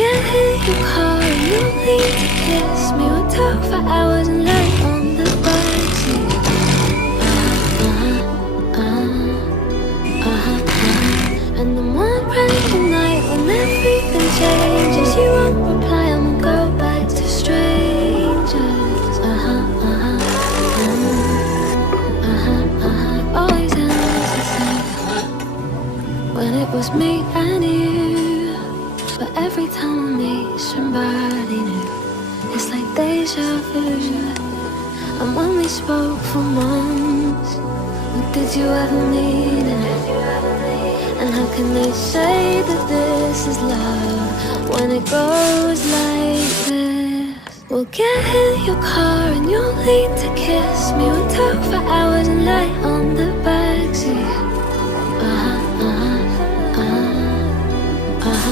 get in your car and you'll leave to kiss me. We'll talk for hours and lie on the backseat. And then one random night when everything changes, you won't reply and we'll go back to strangers. Always ends the same when it was me and you. But every time I meet somebody new, it's like deja vu. And when we spoke for months, what did you ever mean it? And how can they say that this is love when it goes like this? We'll get in your car and you'll lead to kiss me. We'll talk for hours and lie on